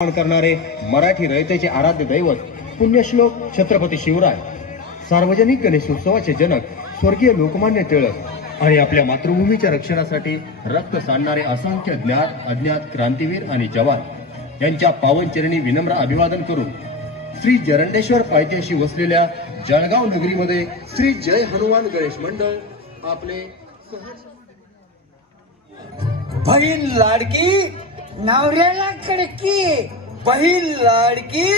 निर्माण करणारे मराठी रयतेचे आराध्य दैवत पुण्यश्लोक छत्रपती शिवराय सार्वजनिक गणेशोत्सवाचे जनक स्वर्गीय लोकमान्य टिळक आणि आपल्या मातृभूमीच्या रक्षणासाठी रक्त सांडणारे असंख्य ज्ञात अज्ञात क्रांतीवीर आणि जवान यांच्या पावनचरणी विनम्र अभिवादन करून श्री जरंडेश्वर पायथ्याशी वसलेल्या जळगाव नगरीमध्ये श्री जय हनुमान गणेश मंडळ आपले सहर्ष बहीण लाडकी नवऱ्याला कडकी बहीण लाडकी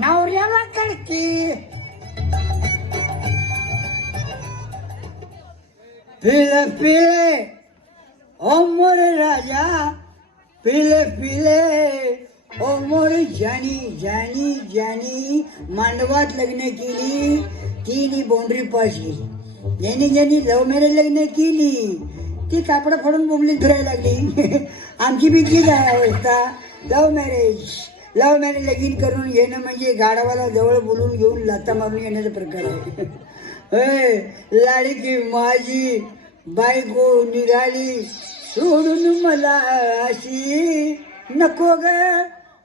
नवऱ्याला कडकी पिले पिले ओ मोर राजा पिले पिले ओ मोर जानी जानी जानी मांडवात लग्न केली तिने बोंडरी पास केली ज्यांनी ज्यांनी लव्ह मॅरेज लग्न केली. ती कापड फाडून बोंबली फिरायला लागली. आमची बी तीच आहे अवस्था. लव्ह मॅरेज लव्ह मॅरेज लगीन करून येणं म्हणजे गाडावाला जवळ बोलून घेऊन लाता मारून येण्याचा प्रकार आहे. होय, लाडकी माझी बायको निघाली सोडून मला अशी. नको ग.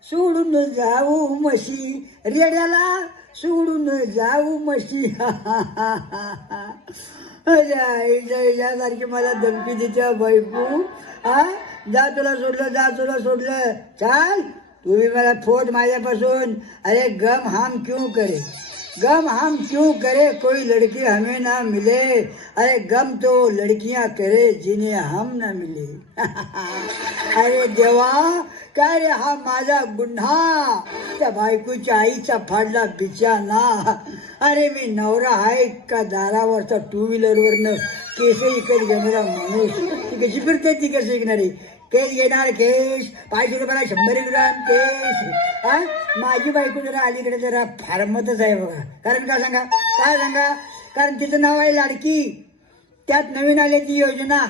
सोडून जाऊ मशी रेड्याला सोडून जाऊ मशी यासारखी मला धमकी देते बायको. हा? जा तुला सोडलं जा तुला सोडलं. चाल तुम्ही मला फोट माझ्यापासून. अरे गम हाम क्यों करे? गम हम क्यों करे कोई लड़की हमें ना मिले? अरे गम तो लड़कियां करे जिन्हें हम ना मिले। अरे देवा काय रे हा माझा गुन्हा त्या बायकोच्या आईचा फाडला बिचाना अरे मी नवरा आहे का दारावरचा टू व्हीलरवरनं केसही इकडे घेणारा माणूस. ती कशी फिरते ती कशी ऐकणारी? केस घेणार केस. पाचशे रुपयाला शंभर ग्राम केस. हा माझी बायको जरा अलीकडे जरा फार्मतच आहे बघा. कारण का सांगा? काय सांगा? कारण तिचं नाव आहे लाडकी. त्यात नवीन आल्याची योजना.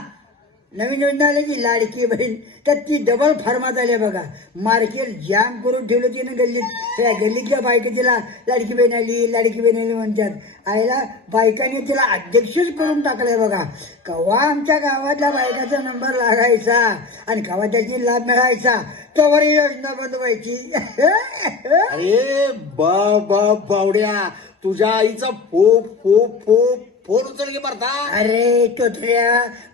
नवीन योजना आल्याची लाडकी बहीण. तर ती डबल फार्मात आल्या बघा. मार्केट जाम करून ठेवलं तिने गल्लीत. त्या गल्लीतल्या बायका तिला लाडकी बहीण आली लाडकी बहीण आली म्हणतात. आईला बायकाने तिला अध्यक्षच करून टाकलंय बघा. कवा आमच्या गावातल्या बायकाचा नंबर लागायचा आणि कवा त्याची लाभ मिळायचा. तोवर योजना बंद व्हायची अरे बा बावड्या तुझ्या आईचा फोप फोप फोप. फोन उचल की मरता अरे तोत्र्या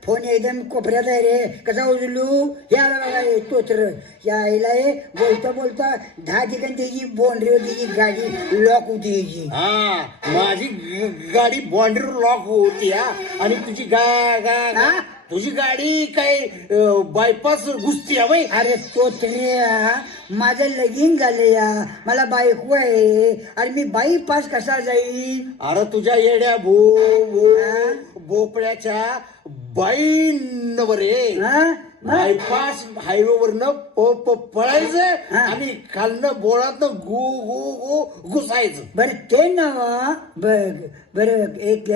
फोन एकदम कोपऱ्यात आहे रे. कसा उचलू? याला बघा हे तोत्र. या हे बोलता बोलता दहा ठिकाणी त्याची बाउंड्री होती ती गाडी लॉक होती याची हा माझी ग- गाडी बॉन्ड्रीवर लॉक होती हा. आणि तुझी गा गा हा? तुझी गाडी काय बायपास घुसती हा बाई? अरे तोत्र्या माझं लगीन झालं या. मला बायको आहे. आणि मी बाई पास कसा जाईल अरे तुझ्या येड्या भो भो भोपळ्याच्या बाईंवर रे हा? मग? बायपास हायवे वरनं प- प- पळायचं हा. आणि खालनं बोळातनं गु गु गु घुसायचं. बरं ते ना बघ बरं एक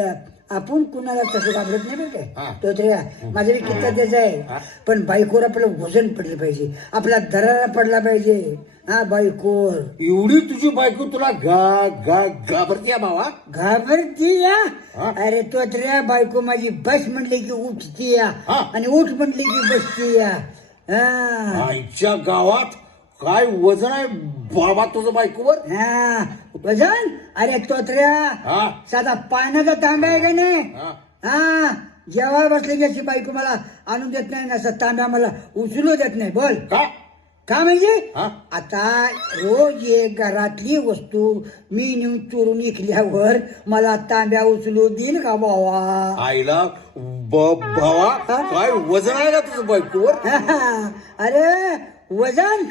आपण कुणाला तसं घाबरत नाही बरं. काय तो तरी माझं बी किती त्याच आहे. पण बायकोवर आपलं वजन पडलं पाहिजे. आपला दरारा पडला पाहिजे. हा बायकोवर. एवढी तुझी बायको तुला गा गा घाबरते हा भावा? घाबरती या? अरे तो तरी बायको माझी बस म्हणली की उठती या. आणि उठ म्हणली की बसती या. हा. आईच्या गावात काय वजन आहे? बाबा तुझं बायकोवर? हा वजन? अरे तोत्र्या हा. साधा पाण्याचा तांबा आहे का नाही? हा. हा. जेव्हा बसले की अशी बायको मला आणून देत नाही ना असं तांब्या मला उचलू देत नाही. बोल. का? का म्हणजे? हा? आता रोज एक घरातली वस्तू मी नेऊन चोरून इकल्यावर मला तांब्या उचलू देईल का बाबा? आईला ब- भावा काय वजन आहे का तुझं बायकोवर? अरे वजन?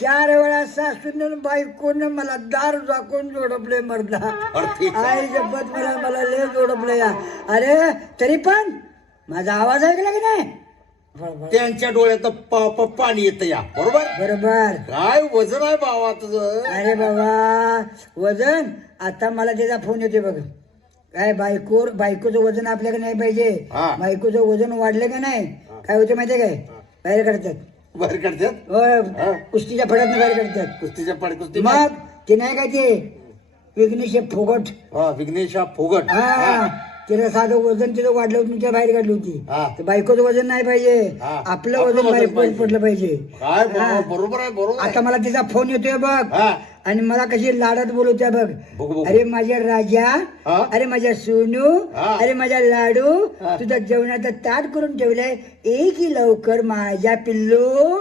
चार वेळा सासून बायकोनं मला दार झाकून जोडपले आहे. आई जब्बत मला मला लय जोडपले या. अरे तरी पण माझा आवाज ऐकला की नाही? त्यांच्या डोळ्यात प- प- पाणी येतं या बरोबर? बरोबर. काय वजन आहे भावा तुझं? अरे बाबा वजन? आता मला त्याचा फोन येते बघ. काय बायको बायकोचं वजन आपल्याकडे नाही पाहिजे. हा. बायकोचं वजन वाढलं का नाही? काय होतं माहितीये काय? बाहेर काढतात. बाहेर काढतात? होय. कुस्तीच्या फड्यात बाहेर काढतात. कुस्तीच्या पाड कुस्ती मग ते नाही काय ते? विघ्नेश फुगट. हा विघ्नेश फोगट. हा. तिला साधं वजन तिचं वाढलं होतं तुमच्या बाहेर काढली होती. हा. तर बायकोचं वजन नाही पाहिजे. हा. आपलं आपलं वजन वजन बाहेर पाहिजे. पडलं पाहिजे. काय बरोबर- हा. बरोबर आहे बरोबर आहे. आता मला तिचा फोन येतोय बघ. हा. आणि मला कशी लाडत बोलवत्या बघ. अरे माझ्या राजा हा. अरे माझ्या सोनू हा. अरे माझ्या लाडू हा. तुझा जेवणाचं ताट करून ठेवलंय. एक ही लवकर माझ्या पिल्लू.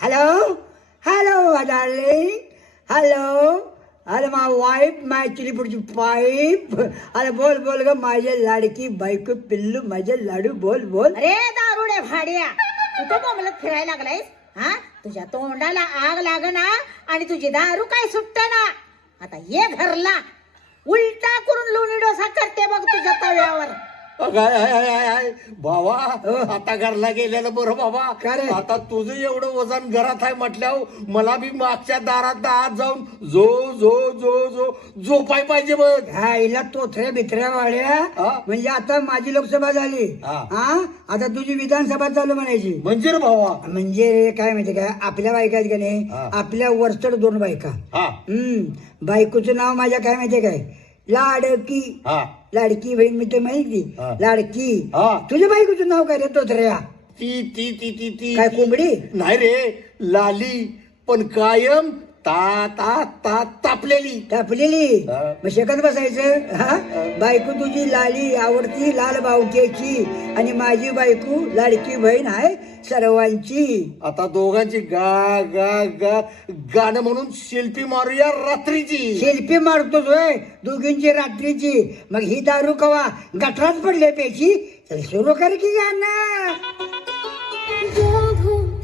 हॅलो हॅलो डार्लिंग हॅलो अरे मा वाईफ माय चिलीपुडची पाईप अरे बोल बोल ग माझ्या लाडकी बायको पिल्लू माझे लाडू बोल बोल. अरे दारुडे भाड्या कुठं बोंबलत फिरायला लागलायस? हा? तुझ्या तोंडाला आग लागना आणि तुझी दारू काय सुटत ना आता ये घरला. उलटा करून लोणी डोसा करते बघ तुझ्या तव्यावर. काय हो. आता घरला गेलेलं बरं बाबा का रे? आता तुझं एवढं वजन घरात आहे म्हटल्यावर मला बी मागच्या दारात दारात जाऊन जो जो जो जो झोपाय पाहिजे बघ. हा हिला तोथऱ्या बिथऱ्या वाड्या. म्हणजे आता माझी लोकसभा झाली. हा. आता तुझी विधानसभा चालू म्हणायची. म्हणजे रे भावा? म्हणजे रे काय माहिती का आपल्या बायका आहेत का नाही. आपल्या वरचढ दोन बायका. हम्म. बायकोचं नाव माझ्या काय माहितीये काय? लाडकी. हा. लाडकी बहीण मी तर माहिती. हा. लाडकी. हा. तुझ्या बायकोचं नाव काय रे तोत्र्या ती ती ती ती ती काय कोंबडी? नाही रे लाली पण कायम ता ता ता तापलेली. तापलेली. हा. मग शेकत बसायचं हा? बायको तुझी लाली आवडती लाल बावट्याची आणि माझी बायको लाडकी बहीण आहे सर्वांची. आता दोघांची गा गा गा गाणं म्हणून शिल्पी मारूया रात्रीची. शिल्पी मारतोच होय दोघींची रात्रीची. मग ही दारू कवा? गटरात पडले पेची चल सुरू कर की गाणं. दो घूंट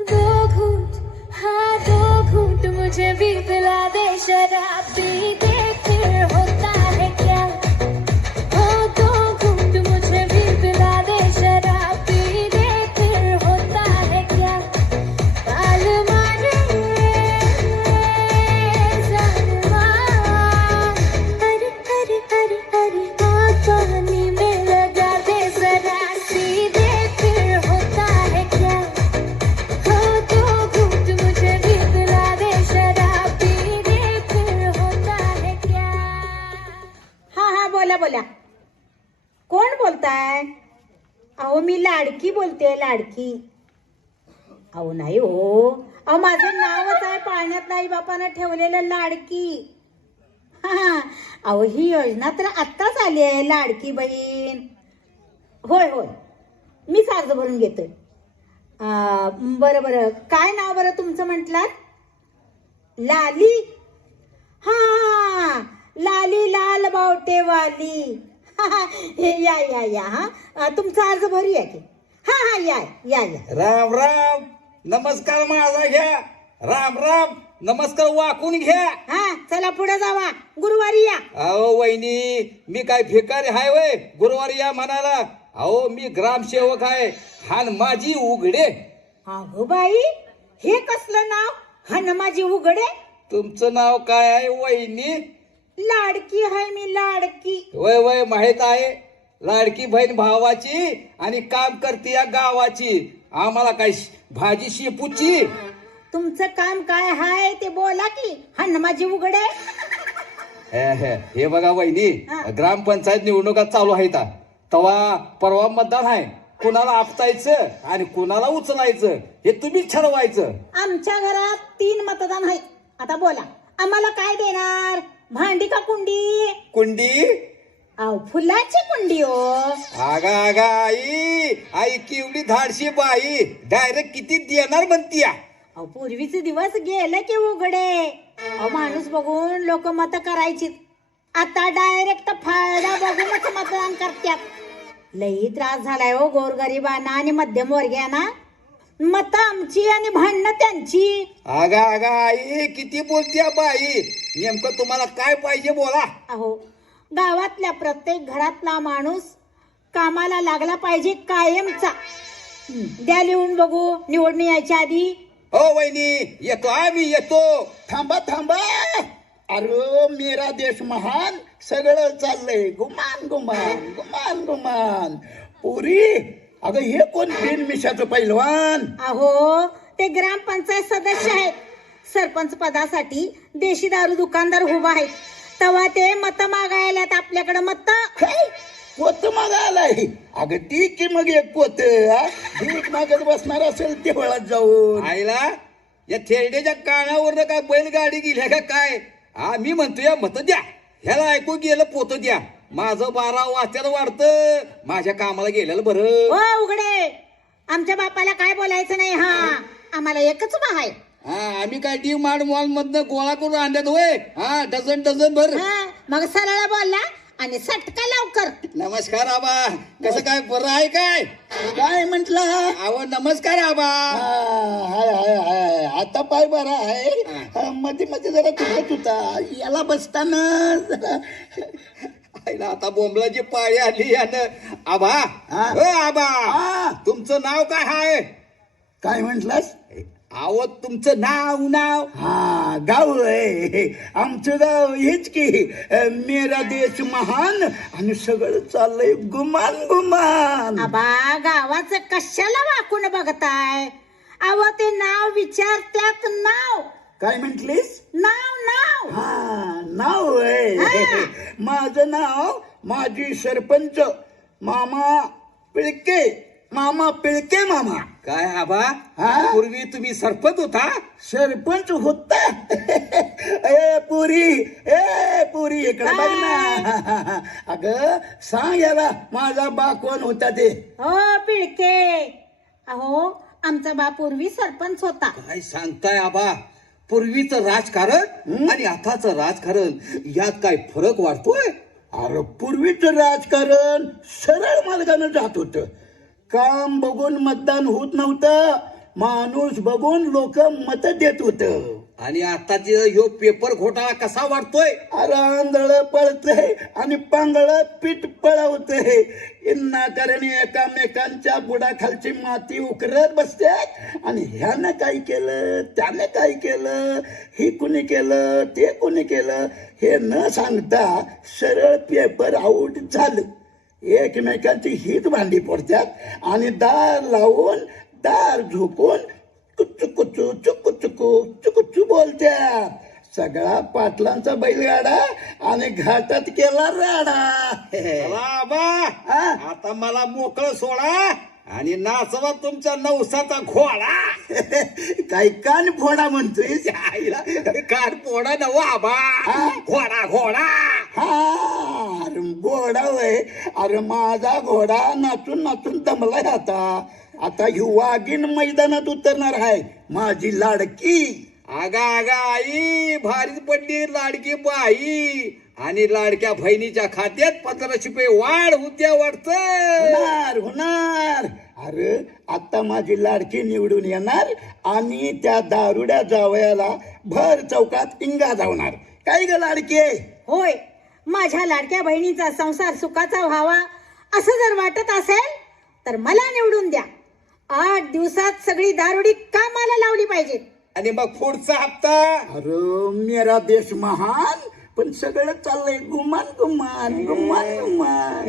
दो घूंट हाँ मुझे भी पिला दे शराब पी दे फिर मी लाडकी बोलते लाडकी. अहो नाही हो. अहो माझं नावच आहे पाळण्यात. नाही बापानं ठेवलेलं लाडकी. हा. हा. अहो ही योजना तर आत्ताच आली आहे लाडकी बहीण. होय होय. मी सार्ज भरून घेतोय. बरं बरं. काय नाव बरं तुमचं म्हटलात? लाली? हा. लाली लाल बावटेवाली. या या या हा. तुमचा अर्ज भरूया की? हा हा या या या. राम राम. नमस्कार माझा घ्या. राम राम. नमस्कार वाकून घ्या. हा चला पुढे जावा. गुरुवारी या. अहो वहिनी मी काय भिकारी हाय वय? गुरुवारी या म्हणाला. अहो मी ग्रामसेवक आहे. हान माझी उघडे. अगो बाई हे कसलं नाव? हा माझी उघडे? तुमचं नाव काय आहे वहिनी? लाडकी आहे मी लाडकी. वय वय माहीत आहे? लाडकी बहीण भावाची आणि काम करते या गावाची. आम्हाला काय श- भाजी शेपूची? तुमचं काम काय आहे ते बोला की हा माझी उघडे. हे हे, हे बघा वहिनी हा. ग्रामपंचायत निवडणुका चालू आहेत. तवा परवा मतदान आहे. कुणाला आपटायचं आणि कुणाला उचलायचं हे तुम्हीच ठरवायचं. आमच्या घरात तीन मतदान आहेत. आता बोला आम्हाला काय देणार? भांडी का कुंडी? कुंडी? अहो फुलाची कुंडी हो. आगा आगा आई. आई किवडी धाडशी बाई. डायरेक्ट किती देणार म्हणतीया? अहो पूर्वीचे दिवस गेले की उघडे. अहो माणूस बघून लोक मत करायची आता डायरेक्ट फायदा बघूनच मतदान करतात लई त्रास झालाय हो गोरगरिबांना आणि मध्यम वर्गीयांना मत आमची आणि भांडणं त्यांची. आगा आगा आई किती बोलतीया बाई? नेमकं तुम्हाला काय पाहिजे बोला. अहो गावातल्या प्रत्येक घरातला माणूस कामाला लागला पाहिजे कायमचा. द्या लिहून बघू निवडणूक यायच्या आधी. हो वहिनी येतो आम्ही येतो. थांबा थांबा. अरे मेरा देश महान सगळं चाललंय. गुमान गुमान गुमान गुमान. पुरी अगं हे कोण बिन मिशाचं पैलवान? अहो ते ग्रामपंचायत सदस्य आहेत. सरपंच पदासाठी देशी दारू दुकानदार उभा आहेत. तेव्हा ते मत मागायला आपल्याकडे मत. काय पोत मग आलाय अगं ती की मग एक पोत हा? भीक मागत बसणार असेल देवळात जाऊन. आईला या थेरडेच्या कानावर काय बैलगाडी गेल्या का काय? हा मी म्हणतोय मत द्या. ह्याला ऐकू गेलं पोत द्या. माझं बारा वाजत्याला वाढतं. माझ्या कामाला गेलेलं बरं. हो उघडे. आमच्या बापाला काय बोलायचं नाही हा. आम्हाला एकच बा आहे. हा आम्ही काय डी मार्ट मॉल मधनं गोळा करून आणल्यात होय? हा डझन डझन भर. हा, मग सरळ बोलला आणि सटका लवकर. नमस्कार आबा. कसं काय? बरं आहे काय? काय म्हंटल? आव नमस्कार आबा. हाय हाय हाय. आता पाय बरा आहे. हा, मध्ये मध्ये जरा तुटत होता. याला बसताना जरा आईला आता बोंबलाची पाळी आली यानं. आबा. हा? हो आबा. हा. तुमचं नाव काय आहे काय म्हंटलास? आव तुमचं नाव नाव. हा गाव आहे आमचं गाव हेच की. अ, मेरा देश महान आणि सगळं चाललंय गुमान गुमान. आबा गावाचं कशाला वाकून बघताय? अव ते नाव विचारत्यात नाव. काय म्हंटलीस? नाव नाव. हा नाव आहे. हा. माझं नाव माजी सरपंच मामा पिळके मामा पिळके मामा. काय आबा हा? पूर्वी तुम्ही सरपंच होता? सरपंच होता. ए पुरी. ए पुरी इकडे बघ ना. अग सांग याला माझा बा कोण होता ते? हो पिळके. अहो आमचा बा पूर्वी सरपंच होता. काय सांगताय आबा पूर्वीचं राजकारण आणि आताचं राजकारण यात काय फरक वाटतोय अरे पूर्वीचं राजकारण सरळ मार्गानं जात होत. काम बघून मतदान होत नव्हतं. माणूस बघून लोक मत देत होत. आणि आताचे ह्यो पेपर घोटाळा कसा वाटतोय अरे आंधळ पळतय आणि पांगळ पीठ पळवतय. इन्नाकारणी एकामेकांच्या बुडाखालची माती उकरत बसतात आणि ह्यानं काय केलं? त्यानं काय केलं? ही कुणी केलं? ते कुणी केलं? हे न सांगता सरळ पेपर आऊट झालं. एकमेकांची हित भांडी पडतात आणि दार लावून दार झोपून कुच्चू कुच्चू चुकू चुकू चुकुचू बोलत्या सगळा पाटलांचा बैलगाडा आणि घाटात केला राडा. हा? आता मला मोकळं सोडा आणि नाचवा तुमच्या नवसाचा घोडा. काय कान फोडा म्हणतोय कान पोडा नव आबा घोडा घोडा. हा अरे घोडा वय. अरे माझा घोडा नाचून नाचून दमलाय आता. आता ही वाघीण मैदानात उतरणार आहे. माझी लाडकी. आगा आगा आई भारीच पडली लाडकी बाई. आणि लाडक्या बहिणीच्या खात्यात पंधराशे रुपये वाढ होत्या वाटत. होणार होणार. अरे आता माझी लाडकी निवडून येणार आणि त्या दारुड्या जावयाला भर चौकात इंगा जावणार. काय ग लाडकी? होय माझ्या लाडक्या बहिणीचा संसार सुखाचा व्हावा असं जर वाटत असेल तर मला निवडून द्या. आठ दिवसात सगळी दारुडी कामाला लावली पाहिजे. आणि मग पुढचा हप्ता? अरे मेरा देश महान पण सगळं चाललंय गुमान गुमान गुमान गुमान.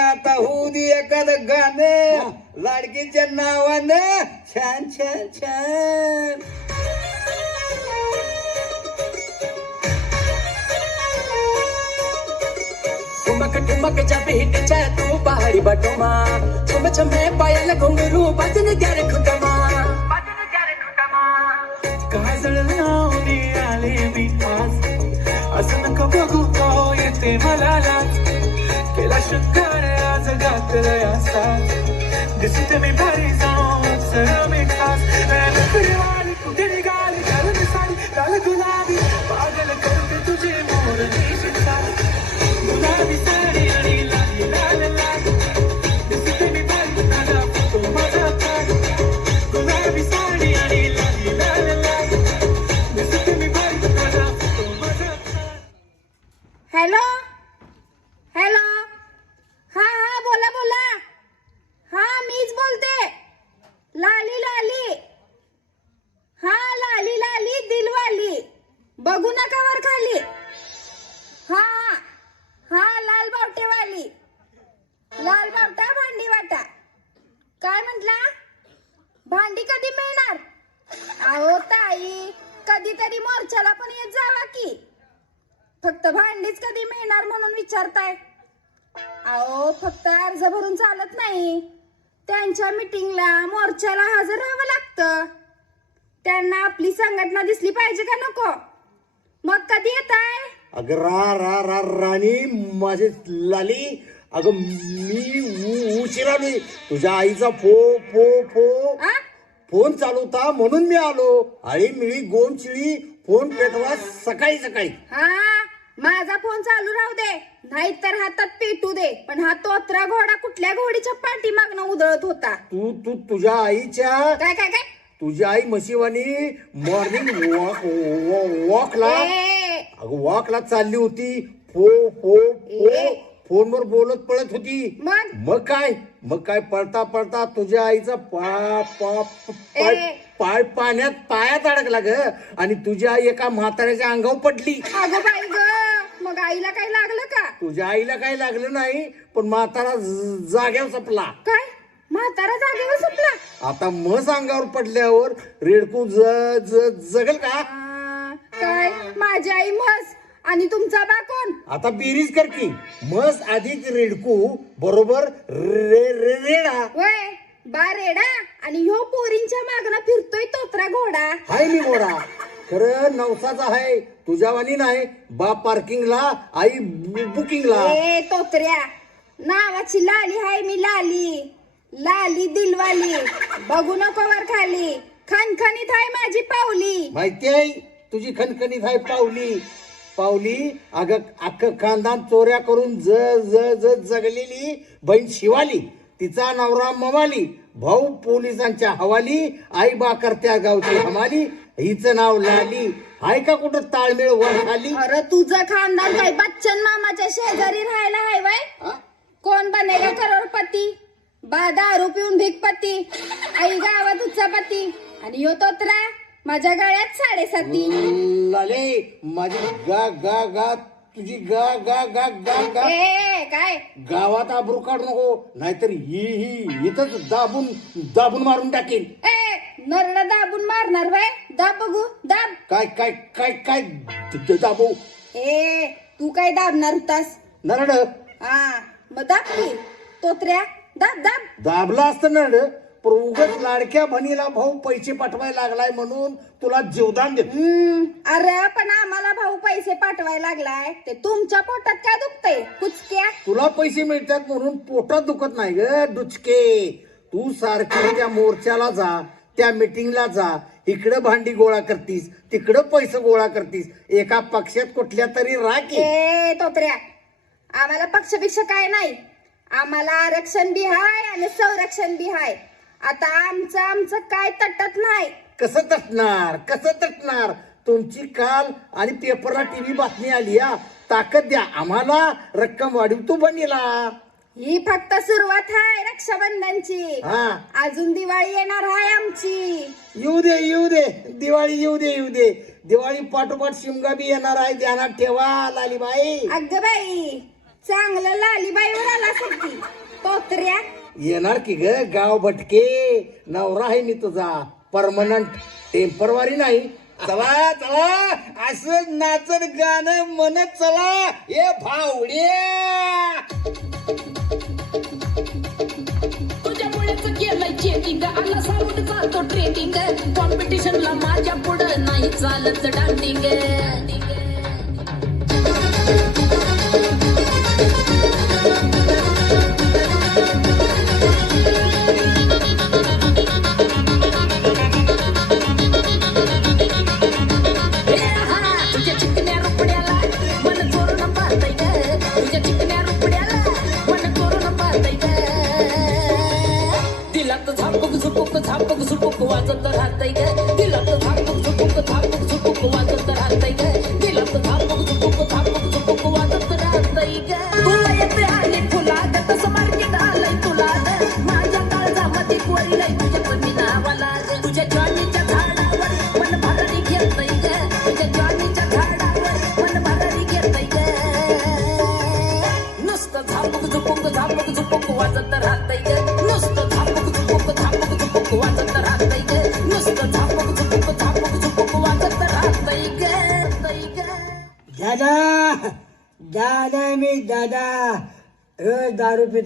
आता होऊ दे एखादं गाणं. लाडकीच्या नावानं छान छान छान. ठुमक ठुमक जब हिट जाए तू पहाडी बटुमा. छम छमे पायल घुंगरू बजन द्या खुटमा. काजळ लावणी आले मी आज? असं नको बघू का हो येते मला लाज? केला शुक्र आज घातलंय असा दिसते मी भारी जाऊन सरळ मी त्यांच्या मिटिंगला मोर्चाला हजर राहावं लागतं. त्यांना आपली संघटना दिसली पाहिजे का नको? मग कधी येत आहे अगं रा रा रा राणी माझे लाली. अगं मी उ- उशिरा आलोय तुझ्या आईचा फो फो फो. फोन चालू होता म्हणून मी आलो. आळी मिळी गोम चिळी फोन पेटवा सकाळी सकाळी. हा? माझा फोन चालू राहू दे. नाहीतर हातात पेटू दे. पण हा तोत्रा घोडा कुठल्या घोडीच्या पाठी मागणं उधळत होता? तू तू तुझ्या आईच्या काय काय काय? तुझी आई म्हशीवानी मॉर्निंग वॉक वॉकला ए, अगं वॉकला चालली होती. फो फो फो ए. फोनवर बोलत पळत होती. मग? मग काय? मग काय पळता पळता तुझ्या आईचा पा पा पाय ए. पाय पाण्यात पायात अडकला ग. आणि तुझी आई एका म्हाताऱ्याच्या अंगावर पडली. अगं बाई ग. मग आईला काय लागलं का? तुझ्या आईला काही लागलं नाही पण म्हातारा ज- जाग्यावर सपला. काय? म्हातारा जागेवर सुटला आता मस अंगावर पडल्यावर रेडकू ज ज जगल का? आ, काय? माझी आई म्हस आणि तुमचा बा कोण? आता बेरीज कर की. मस अधिक रेडकू बरोबर रे रे रेडा. वय बा रेडा. आणि ह्यो पोरींच्या मागणं फिरतोय तोत्रा घोडा. हाय मी मोरा. खरं नवसाचा आहे तुझ्यावानी नाही बाप पार्किंगला आई बुकिंगला ए तोत्र्या नावाची लाली हाय मी लाली. लाली दिलवाली. बघू नको वर खाली. खणखणीत हाय माझी पावली. माहिती आहे? तुझी खणखणीत आहे पावली. पावली अगं अख्खं खानदान चोऱ्या करून ज ज ज जगलेली बहीण शिवाली. तिचा नवरा मवाली भाऊ पोलिसांच्या हवाली. आई बा करत्या गावची हमाली. हिचं नाव लाली. हाय का कुठं ताळमेळ वर खाली? अरे तुझं खानदान काय बच्चन मामाच्या शेजारी राहायला हाय वय. कोण बनेगा करोडपती? बा दारू पिऊन भिकपती. आई गावात उच्चपती आणि यो तोत्रा माझ्या गळ्यात साडेसाती. लाले माझी गा गा गा तुझी गा गा गा गा गा. ए काय? गावात आबरू काढू नको नाहीतर ही ही इथंच दाबून दाबून मारून टाकेन. ए नरड दाबून मारणार वय दाब बघू दाब. काय काय काय काय? द- द- दाबू. ए तू काय दाबणार होतास? नरड. हा मग दाब की. तोत्र्या दाब दाब. दाबला असतं नरड. उगच लाडक्या बहिणीला भाऊ पैसे पाठवायला लागलाय म्हणून तुला जीवदान देतो. हम्म, अरे पण आम्हाला भाऊ पैसे पाठवायला लागलाय. ते तुमच्या पोटात काय दुखतंय? कुचक्या? तुला पैसे मिळतात म्हणून पोटात दुखत नाही ग डुचके. तू सारखी त्या मोर्चाला जा त्या मिटिंगला जा. इकडं भांडी गोळा करतीस तिकडं पैसे गोळा करतीस. एका पक्षात कुठल्या तरी राखी ए तोत्र्या आम्हाला पक्षपेक्षा काय नाही? आम्हाला आरक्षण बी हाय आणि संरक्षण बी हाय. आता आमचं आमचं काय तटत नाही. कसं तटणार कसं तटणार? तुमची काल आणि पेपरला टीव्ही बातमी आली हा. ताकद द्या. आम्हाला रक्कम वाढीव तू बनीला. ही फक्त सुरुवात आहे रक्षाबंधनची. हा. अजून दिवाळी येणार आहे आमची. येऊ दे येऊ दे. दिवाळी येऊ दे येऊ दे. दिवाळी पाठोपाठ शिमगा बी येणार आहे. ध्यानात ठेवा लालीबाई. अग बाई चांगलं लालीबाईवर आला सुट्टी तोत्र्या येणार की ग गाव भटके? नवरा आहे मी तुझा. परमनंट टेम्परवारी नाही. चला चला. असं नाचत गाणं म्हणत चला. ए भावड्या! तुझ्यामुळेच केलंय चेकिंग आला साऊंड जातो ट्रेनिंग कॉम्पिटिशनला माझ्या पुढं नाही चालत डान्सिंग ग तुझ्या चिकन्या रुपड्याला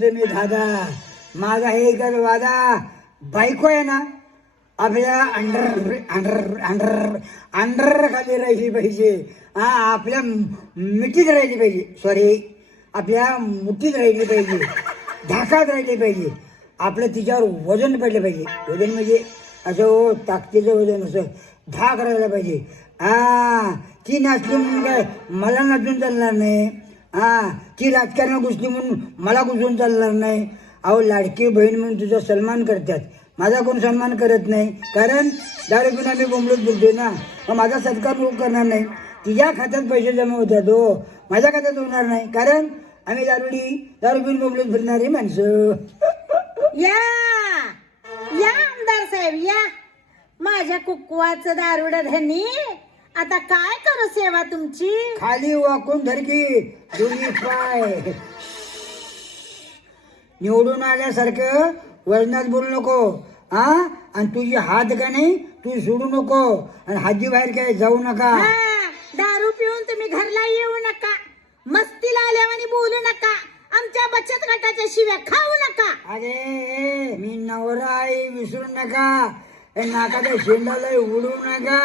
दारू मी दादा. माझा हे कर वादा बायको आहे ना आपल्या अंडर अंडर अंडर अंडर खाली राहिली पाहिजे. हा आपल्या मिठीत राहिली पाहिजे. सॉरी आपल्या मुठीत राहिली पाहिजे. धाकात राहिली पाहिजे. आपलं तिच्यावर वजन पडलं पाहिजे. वजन म्हणजे असं ताकदीचं वजन असं धाक राहिलं पाहिजे. हा ती नाचली म्हणून काय मला नाचून चालणार नाही. हा ती राजकारणात घुसली म्हणून मला घुसून चालणार नाही. अहो लाडकी बहीण म्हणून तुझा सन्मान करतात. माझा कोण सन्मान करत नाही? कारण दारू पिऊन आम्ही बोंबलत बोलतोय ना. मग माझा सत्कार लोक करणार नाही. तिच्या खात्यात पैसे जमा होतात हो. माझ्या खात्यात होणार नाही. कारण आम्ही दारुडी दारू पिऊन बोंबलत फिरणारी माणसं. या! या आमदार साहेब या. माझ्या कुकवाचं दारुडा धनी आता काय करू सेवा तुमची? खाली वाकून धरकी दोन्ही पाय. निवडून आल्यासारखं वजनात बोलू नको हा? आणि तुझी हात का नाही तू सोडू नको. आणि हाजी बाहेर काय जाऊ नका. हा, दारू पिऊन तुम्ही घरला येऊ नका. मस्तीला आल्यावानी बोलू नका. आमच्या बचत गटाच्या शिव्या खाऊ नका. अरे मी नवरा आहे विसरू नका. हे नाकाच्या शेंडाला उडू नका.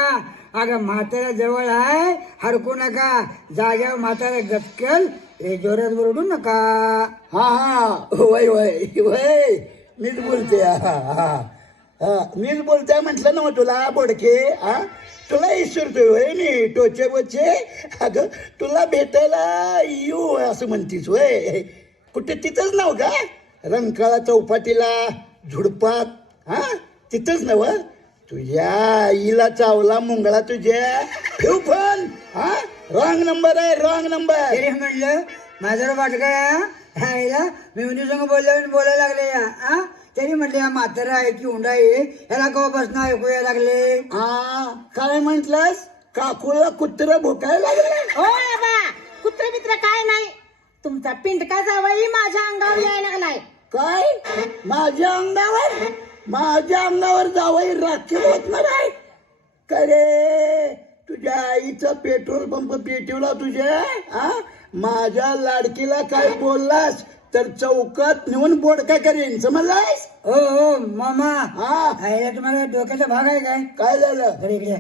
अगं म्हातारा जवळ आहे हरकू नका. जाग्यावर म्हातारा गटकल हे जोरात बरडू नका. हा हा. वय वय वय. मीच बोलते हा हा हा. मीच बोलते म्हटलं ना तुला बोडके हा? तुला विसरतोय वय मी टोचे बोचे. अगं तुला भेटायला येऊ असं म्हणतीस वय. कुठे तिथंच नव का? रंकाळा चौपाटीला झुडपात हा? तिथंच नव्ह? तुझ्या आईला चावला मुंगळा तुझ्या. ठेव पण हा? रॉंग नंबर आहे रॉंग नंबर तरी म्हणलं माझं वाट काय ह्याला मी उन्ही संग बोलल्या बोलायला लागले या. हा तरी म्हटलं या म्हातारा आहे की हुंडा आहे? ह्याला कवापासून ऐकूया लागले. हा? काय म्हंटलस? काकूला कुत्र भोकायला लागले. हो बाबा कुत्र मित्र काय नाही. तुमचा पिंडका जावाई माझ्या अंगावर यायला लागलाय. काय? माझ्या अंगावर? माझ्या अंगावर जावई राखील होतणार आहे काय रे तुझ्या आईचा पेट्रोल पंप पेटवला तुझ्या हा? माझ्या लाडकीला काय बोललास? तर चौकात नेऊन बोर्ड काय करेन समजलास हो हो मामा. हा. ह्याला तुम्हाला डोक्याचा भाग आहे काय? काय झालं? अरे इकडे.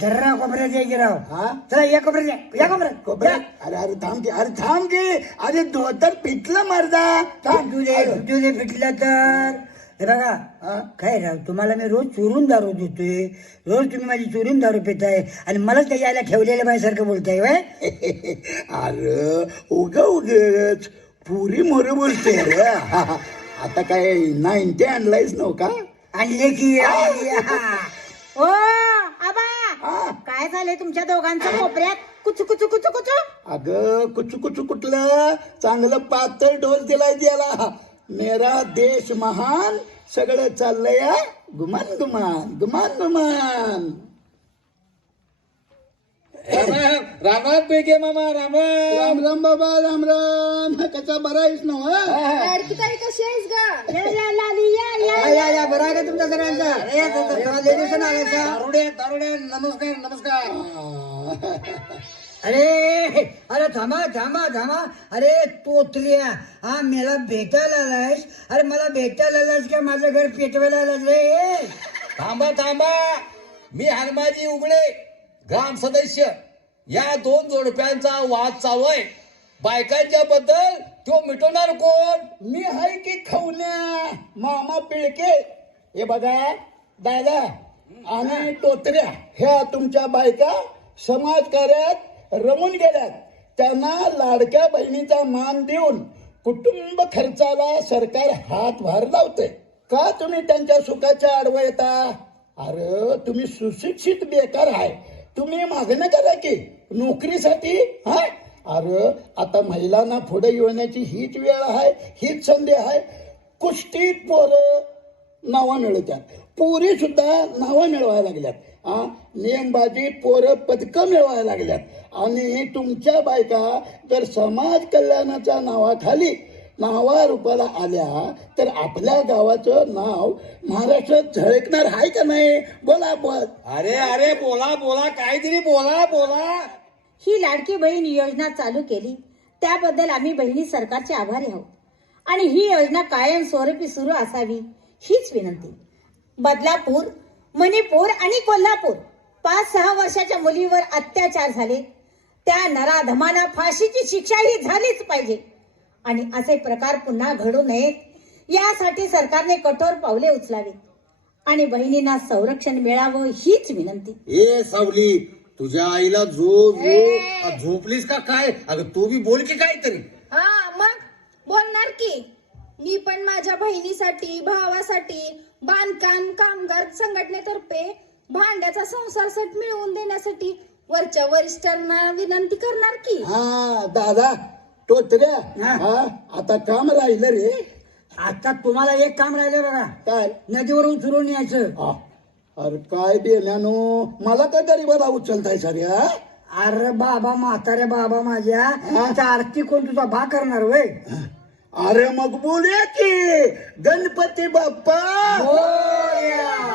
जर्रा कोपऱ्यात ये गिराव. हा? चला या कोपऱ्यात या. या कोपऱ्यात. कोपऱ्यात? अरे अरे थांब की अरे थांब की. अरे धोतर पिटलं मर्दा. थांब तुझे तुझे फिटलं तर. हे बघा हा? काय राव तुम्हाला मी रोज चोरून दारू देतोय रोज तुम्ही माझी चोरून दारू पिताय आणि मलाच त्या यायला ठेवलेल्या बाईसारखं बोलताय वय अरे उग उगच. पुरी मोर बोलते रे. आता काय नाईन्टी आणलायस नव का? आणले की आणली, हा. ओ आबा. काय झालंय तुमच्या दोघांच्या कोपऱ्यात? कुचू कुचू कुचू कुचू. अगं कुचू कुचू कुठलं? चांगलं पातळ डोस दिलाय त्याला. मेरा देश महान सगळं चाललंय गुमान गुमान गुमान गुमान. राम पेके मामा राम राम. राम राम बाबा राम राम. कसा बरा आहेस ना हा? लाडकी ताई कशी आहेस ग? या, या, लाली, या, या. या, या, या, बरं आहे का तुमच्या सगळ्यांचा? दारुडे दारुडे नमस्कार नमस्कार. अरे अरे थांबा थांबा थांबा. अरे तोत्र्या हा मला भेटायला आलायस? अरे मला भेटायला आलायस का? माझं घर पेटवायला आलास रे? थांबा थांबा. मी हनुमाजी उघडे ग्राम सदस्य. या दोन जोडप्यांचा वाद चालू आहे. बायकांच्या बद्दल तो मिटवणार कोण? मी हाय की खवल्या? मामा पिळके. हे बघा दादा आणि टोतऱ्या ह्या तुमच्या बायका समाजकार्यात रमून गेल्यात. त्यांना लाडक्या बहिणीचा मान देऊन कुटुंब खर्चाला सरकार हातभार लावते. का तुम्ही त्यांच्या सुखाच्या आडवं येता? अरे तुम्ही सुशिक्षित बेकार आहे. तुम्ही मागणं करा की नोकरीसाठी हा अरे आता महिलांना पुढे येण्याची हीच वेळ आहे हीच संधी आहे. कुस्तीत पोरं नावं मिळवतात पोरी सुद्धा नावं मिळवायला लागल्यात. हा? नेमबाजी पोरं पदकं मिळवायला लागल्यात. आणि तुमच्या बायका जर समाज कल्याणाच्या नावाखाली नावा रूपाला आल्या तर आपल्या गावाचं नाव महाराष्ट्रात झळकणार आहे का नाही? बोला बोल अरे अरे बोला बोला काहीतरी बोला बोला. ही लाडकी बहीण योजना चालू केली. त्याबद्दल आम्ही बहिणी सरकारचे आभारी आहोत. आणि ही योजना कायम स्वरूपी सुरू असावी हीच विनंती. बदलापूर मणिपूर आणि कोल्हापूर. पाच सहा वर्षाच्या मुलीवर अत्याचार झाले. त्या नराधमाना फाशीची शिक्षा ही झालीच पाहिजे. आणि असे प्रकार पुन्हा घडू नयेत यासाठी सरकारने कठोर पावले उचलावी आणि बहिणींना संरक्षण मिळावं हीच विनंती. ए सावली तुझ्या आईला झोप झोप. आ, झोपलीस का काय? अगं तू बी बोल की काहीतरी. हा मग बोलणार की. मी पण माझ्या बहिणीसाठी भावासाठी बांधकाम कामगार संघटनेतर्फे भांड्याचा संसार सेट मिळवून देण्यासाठी वरच्या वरिष्ठांना विनंती करणार की? हा दादा टोचऱ्या हा. आता काम राहिलं रे. आता तुम्हाला एक काम राहिलं बघा. काय? नदीवर उचलून यायचं आ, अरे काय बेल्यानो मला काय गरीबाला उचलताय सर हा? अरे बाबा म्हाताऱ्या बाबा माझ्या आरती कोण तुझा भा करणार वय अरे मग बोलूया की. गणपती बाप्पा.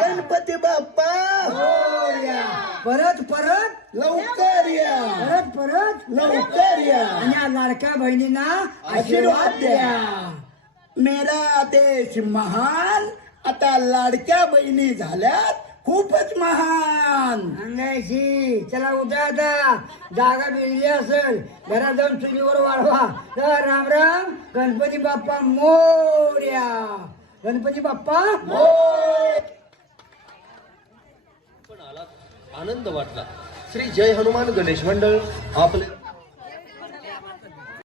गणपती बाप्पा. परत परत. लवकर या. परत परत. लवकर या. आणि या लाडक्या बहिणींना आशीर्वाद द्या. मेरा देश महान. आता लाडक्या बहिणी झाल्यात. खूपच महान. अंगायची चला उद्या आता. जागा मिळली असेल. घरात जाऊन चुलीवर वाढवा. चला, राम राम. गणपती बाप्पा मोर्या. गणपती बाप्पा आनंद वाटला. श्री जय हनुमान गणेश मंडळ आपले